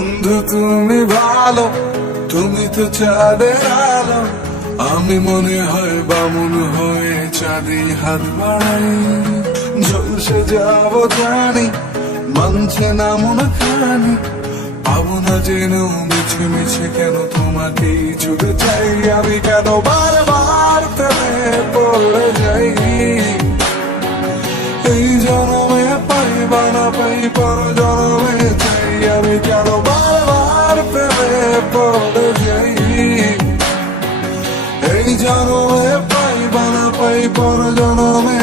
বন্ধু তুমি ভালো, তুমি তো চাঁদের আলো। আমি মনে হয় বামুন হয়ে চাঁদে হাত বাড়াই। ঝলসে যাব জানি, মানছে না মন খানি। পাবো না যেন মিছে মিছে কেন তোমাকেই ছুটে চাই। আমি কেন বারবার প্রেমে পড়ে যাই। এই জনমে পাই বা না পাই, পর জনমে চাই। আমি কেন বারবার প্রেমে পড়ে যাই। এই জনমে পাই বা না পাই, পর জনমে